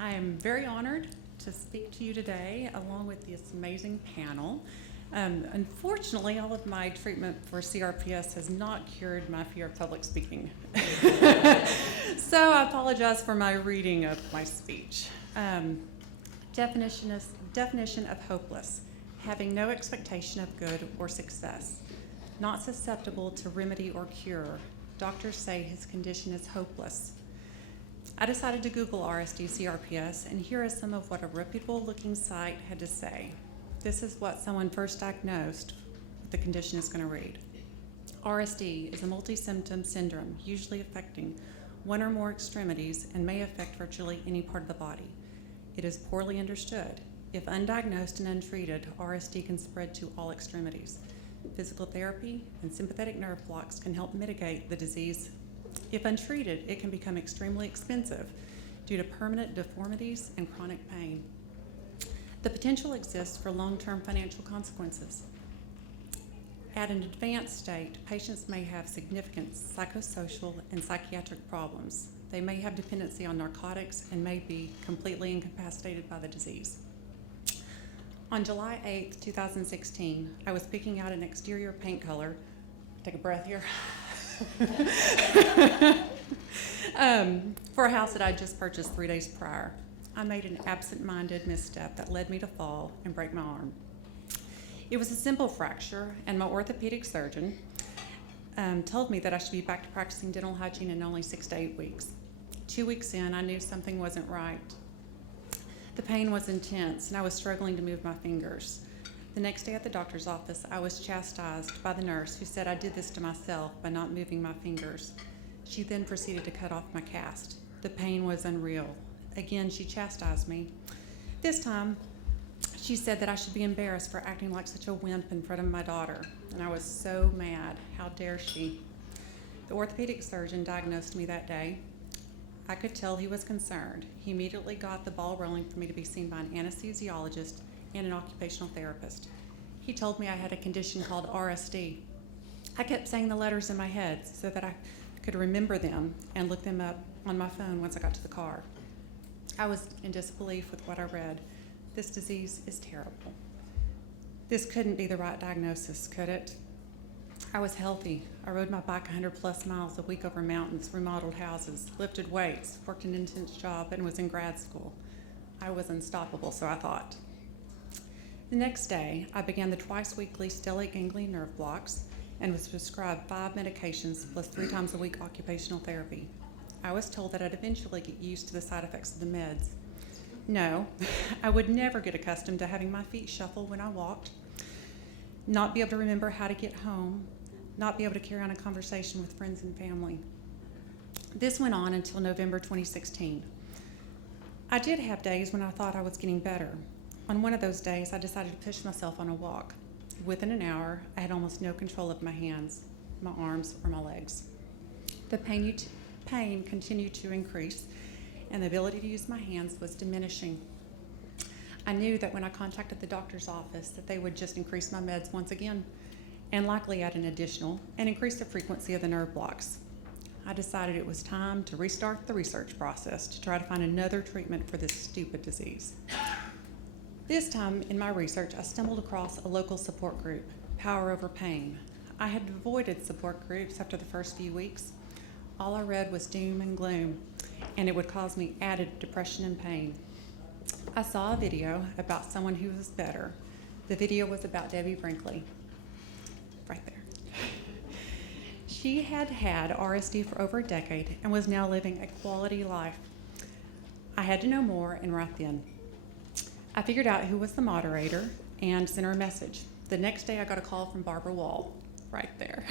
I am very honored to speak to you today along with this amazing panel. Unfortunately, all of my treatment for CRPS has not cured my fear of public speaking. So I apologize for my reading of my speech. Definition of hopeless: having no expectation of good or success, not susceptible to remedy or cure. Doctors say his condition is hopeless. I decided to Google RSD CRPS, and here is some of what a reputable-looking site had to say. This is what someone first diagnosed with the condition is going to read. RSD is a multi-symptom syndrome, usually affecting one or more extremities and may affect virtually any part of the body. It is poorly understood. If undiagnosed and untreated, RSD can spread to all extremities. Physical therapy and sympathetic nerve blocks can help mitigate the disease. If untreated, it can become extremely expensive due to permanent deformities and chronic pain. The potential exists for long-term financial consequences. At an advanced state, patients may have significant psychosocial and psychiatric problems. They may have dependency on narcotics and may be completely incapacitated by the disease. On July 8, 2016, I was picking out an exterior paint color. Take a breath here. For a house that I'd just purchased 3 days prior. I made an absent-minded misstep that led me to fall and break my arm. It was a simple fracture, and my orthopedic surgeon told me that I should be back to practicing dental hygiene in only 6 to 8 weeks. 2 weeks in, I knew something wasn't right. The pain was intense, and I was struggling to move my fingers. The next day at the doctor's office, I was chastised by the nurse who said I did this to myself by not moving my fingers. She then proceeded to cut off my cast. The pain was unreal. Again, she chastised me. This time, she said that I should be embarrassed for acting like such a wimp in front of my daughter, and I was so mad. How dare she? The orthopedic surgeon diagnosed me that day. I could tell he was concerned. He immediately got the ball rolling for me to be seen by an anesthesiologist and an occupational therapist. He told me I had a condition called RSD. I kept saying the letters in my head so that I could remember them and look them up on my phone once I got to the car. I was in disbelief with what I read. This disease is terrible. This couldn't be the right diagnosis, could it? I was healthy. I rode my bike 100+ miles a week over mountains, remodeled houses, lifted weights, worked an intense job, and was in grad school. I was unstoppable, so I thought. The next day, I began the twice-weekly stellate ganglion nerve blocks and was prescribed 5 medications plus 3 times a week occupational therapy. I was told that I'd eventually get used to the side effects of the meds. No, I would never get accustomed to having my feet shuffle when I walked, not be able to remember how to get home, not be able to carry on a conversation with friends and family. This went on until November 2016. I did have days when I thought I was getting better. On one of those days, I decided to push myself on a walk. Within an hour, I had almost no control of my hands, my arms, or my legs. The pain continued to increase, and the ability to use my hands was diminishing. I knew that when I contacted the doctor's office that they would just increase my meds once again, and likely add an additional and increase the frequency of the nerve blocks. I decided it was time to restart the research process to try to find another treatment for this stupid disease. This time in my research, I stumbled across a local support group, Power Over Pain. I had avoided support groups after the first few weeks. All I read was doom and gloom, and it would cause me added depression and pain. I saw a video about someone who was better. The video was about Debbie Brinkley, right there. She had had RSD for over a decade and was now living a quality life. I had to know more, and right then. I figured out who was the moderator and sent her a message. The next day I got a call from Barbara Wall, right there.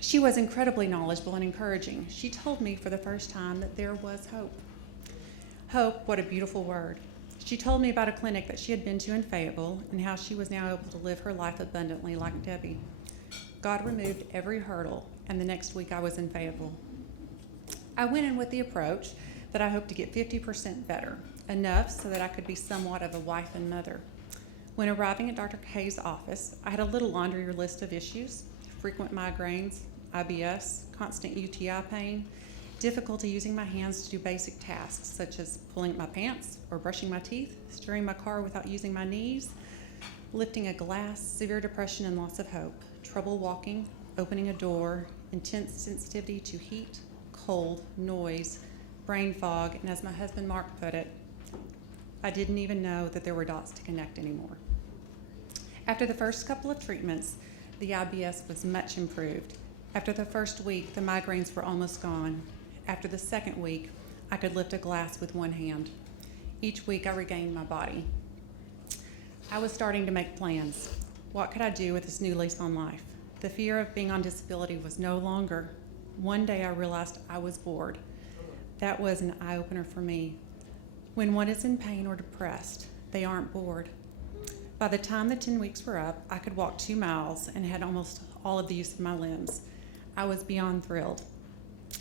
She was incredibly knowledgeable and encouraging. She told me for the first time that there was hope. Hope, what a beautiful word. She told me about a clinic that she had been to in Fayetteville and how she was now able to live her life abundantly like Debbie. God removed every hurdle, and the next week I was in Fayetteville. I went in with the approach that I hoped to get 50% better, enough so that I could be somewhat of a wife and mother. When arriving at Dr. Kay's office, I had a little laundry list of issues: frequent migraines, IBS, constant UTI pain, difficulty using my hands to do basic tasks such as pulling up my pants or brushing my teeth, steering my car without using my knees, lifting a glass, severe depression and loss of hope, trouble walking, opening a door, intense sensitivity to heat, cold, noise, brain fog, and as my husband Mark put it, I didn't even know that there were dots to connect anymore. After the first couple of treatments, the IBS was much improved. After the first week, the migraines were almost gone. After the second week, I could lift a glass with one hand. Each week, I regained my body. I was starting to make plans. What could I do with this new lease on life? The fear of being on disability was no longer. One day, I realized I was bored. That was an eye-opener for me. When one is in pain or depressed, they aren't bored. By the time the 10 weeks were up, I could walk 2 miles and had almost all of the use of my limbs. I was beyond thrilled.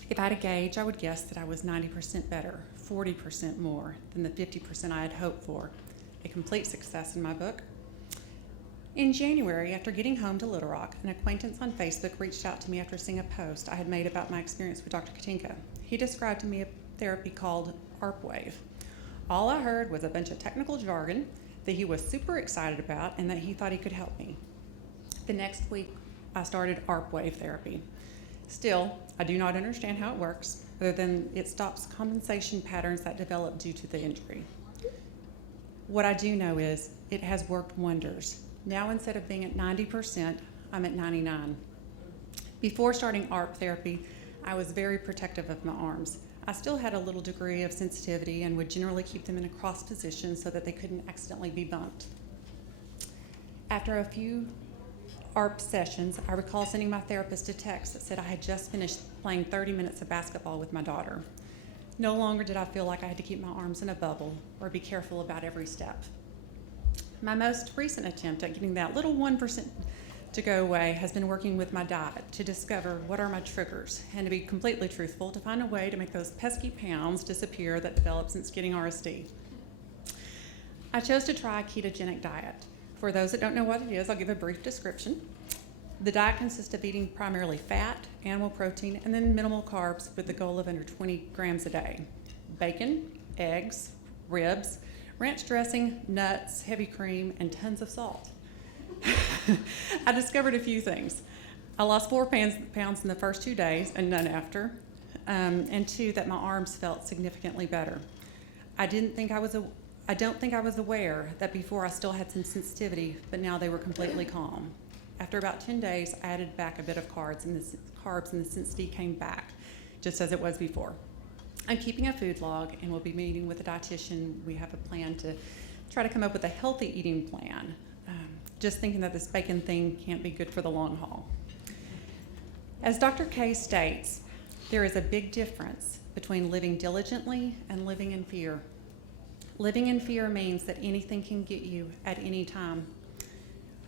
If I had a gauge, I would guess that I was 90% better, 40% more than the 50% I had hoped for. A complete success in my book. In January, after getting home to Little Rock, an acquaintance on Facebook reached out to me after seeing a post I had made about my experience with Dr. Katinka. He described to me a therapy called ARPWave. All I heard was a bunch of technical jargon that he was super excited about and that he thought he could help me. The next week, I started ARPWave therapy. Still, I do not understand how it works, other than it stops compensation patterns that develop due to the injury. What I do know is it has worked wonders. Now, instead of being at 90%, I'm at 99%. Before starting ARP therapy, I was very protective of my arms. I still had a little degree of sensitivity and would generally keep them in a cross position so that they couldn't accidentally be bumped. After a few ARP sessions, I recall sending my therapist a text that said I had just finished playing 30 minutes of basketball with my daughter. No longer did I feel like I had to keep my arms in a bubble or be careful about every step. My most recent attempt at getting that little 1% to go away has been working with my diet to discover what are my triggers and, to be completely truthful, to find a way to make those pesky pounds disappear that developed since getting RSD. I chose to try a ketogenic diet. For those that don't know what it is, I'll give a brief description. The diet consists of eating primarily fat, animal protein, and then minimal carbs with the goal of under 20 grams a day. Bacon, eggs, ribs, ranch dressing, nuts, heavy cream, and tons of salt. I discovered a few things. I lost 4 pounds in the first 2 days and none after, and 2, that my arms felt significantly better. I don't think I was aware that before I still had some sensitivity, but now they were completely calm. After about 10 days, I added back a bit of carbs and the sensitivity came back, just as it was before. I'm keeping a food log and will be meeting with a dietitian. We have a plan to try to come up with a healthy eating plan. Just thinking that this bacon thing can't be good for the long haul. As Dr. K states, there is a big difference between living diligently and living in fear. Living in fear means that anything can get you at any time.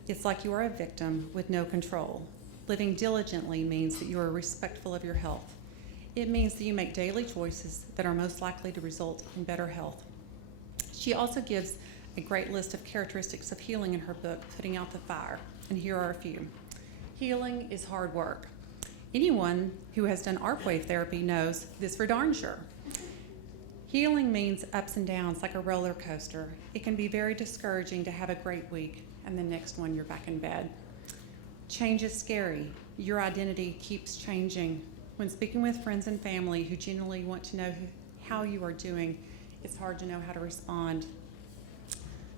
It's like you are a victim with no control. Living diligently means that you are respectful of your health. It means that you make daily choices that are most likely to result in better health. She also gives a great list of characteristics of healing in her book, Putting Out the Fire, and here are a few. Healing is hard work. Anyone who has done ARPWave therapy knows this for darn sure. Healing means ups and downs like a roller coaster. It can be very discouraging to have a great week and the next one you're back in bed. Change is scary. Your identity keeps changing. When speaking with friends and family who genuinely want to know how you are doing, it's hard to know how to respond.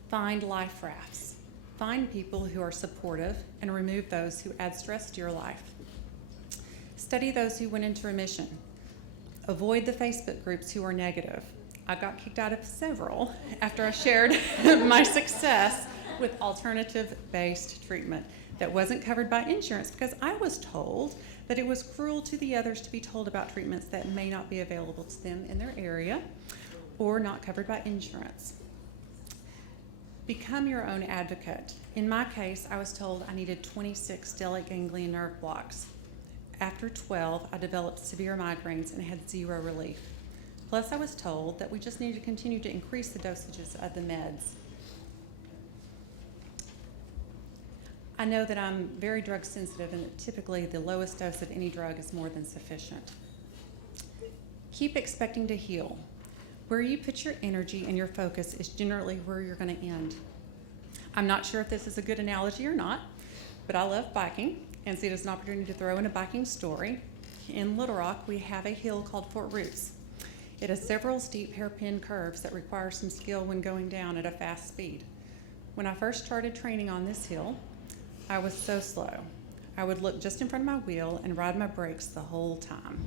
Find life rafts. Find people who are supportive and remove those who add stress to your life. Study those who went into remission. Avoid the Facebook groups who are negative. I got kicked out of several after I shared my success with alternative-based treatment that wasn't covered by insurance because I was told that it was cruel to the others to be told about treatments that may not be available to them in their area or not covered by insurance. Become your own advocate. In my case, I was told I needed 26 stellate ganglion nerve blocks. After 12, I developed severe migraines and had zero relief. Plus, I was told that we just needed to continue to increase the dosages of the meds. I know that I'm very drug sensitive and that typically the lowest dose of any drug is more than sufficient. Keep expecting to heal. Where you put your energy and your focus is generally where you're going to end. I'm not sure if this is a good analogy or not, but I love biking and see it as an opportunity to throw in a biking story. In Little Rock, we have a hill called Fort Roots. It has several steep hairpin curves that require some skill when going down at a fast speed. When I first started training on this hill, I was so slow. I would look just in front of my wheel and ride my brakes the whole time.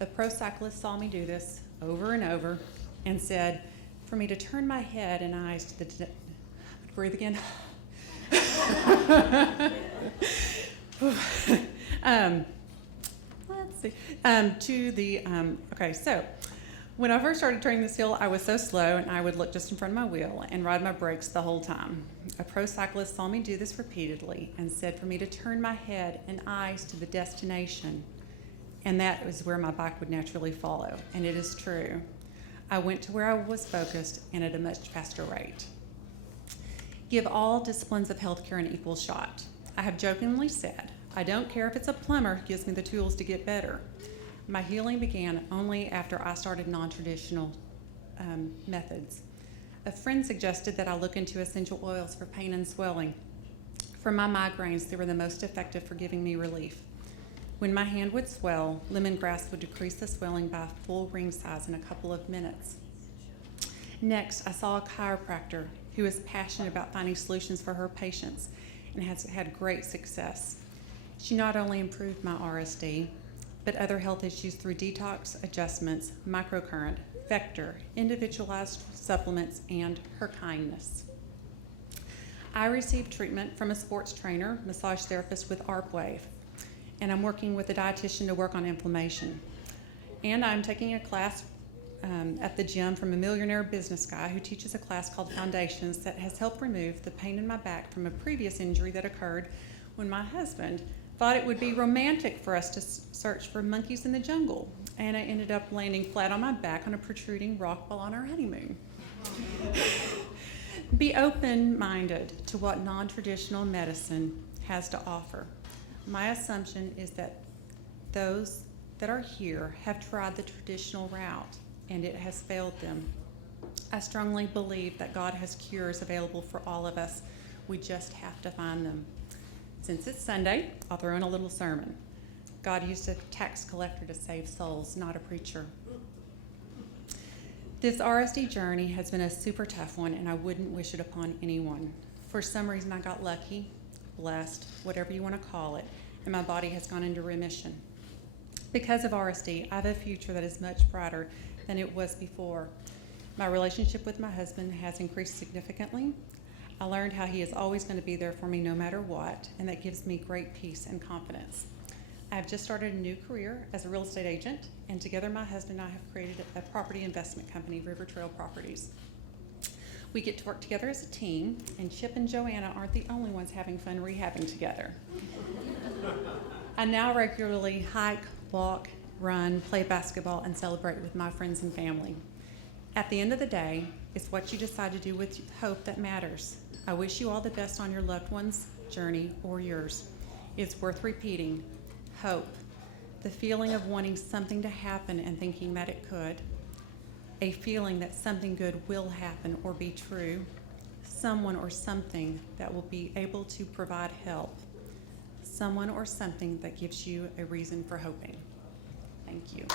A pro cyclist saw me do this over and over and said for me to turn my head and eyes to the breathe again. Let's see. Okay, so when I first started training this hill, I was so slow and I would look just in front of my wheel and ride my brakes the whole time. A pro cyclist saw me do this repeatedly and said for me to turn my head and eyes to the destination, and that is where my bike would naturally follow, and it is true. I went to where I was focused and at a much faster rate. Give all disciplines of healthcare an equal shot. I have jokingly said, I don't care if it's a plumber who gives me the tools to get better. My healing began only after I started non-traditional methods. A friend suggested that I look into essential oils for pain and swelling. For my migraines, they were the most effective for giving me relief. When my hand would swell, lemongrass would decrease the swelling by a full ring size in a couple of minutes. Next, I saw a chiropractor who is passionate about finding solutions for her patients and has had great success. She not only improved my RSD, but other health issues through detox adjustments, microcurrent, vector, individualized supplements, and her kindness. I received treatment from a sports trainer, massage therapist with ARPWave, and I'm working with a dietitian to work on inflammation. And I'm taking a class at the gym from a millionaire business guy who teaches a class called Foundations that has helped remove the pain in my back from a previous injury that occurred when my husband thought it would be romantic for us to search for monkeys in the jungle, and I ended up landing flat on my back on a protruding rock while on our honeymoon. Be open-minded to what non-traditional medicine has to offer. My assumption is that those that are here have tried the traditional route, and it has failed them. I strongly believe that God has cures available for all of us. We just have to find them. Since it's Sunday, I'll throw in a little sermon. God used a tax collector to save souls, not a preacher. This RSD journey has been a super tough one, and I wouldn't wish it upon anyone. For some reason, I got lucky, blessed, whatever you want to call it, and my body has gone into remission. Because of RSD, I have a future that is much brighter than it was before. My relationship with my husband has increased significantly. I learned how he is always going to be there for me no matter what, and that gives me great peace and confidence. I have just started a new career as a real estate agent, and together my husband and I have created a property investment company, River Trail Properties. We get to work together as a team, and Chip and Joanna aren't the only ones having fun rehabbing together. I now regularly hike, walk, run, play basketball, and celebrate with my friends and family. At the end of the day, it's what you decide to do with hope that matters. I wish you all the best on your loved one's journey or yours. It's worth repeating. Hope, the feeling of wanting something to happen and thinking that it could, a feeling that something good will happen or be true, someone or something that will be able to provide help, someone or something that gives you a reason for hoping. Thank you.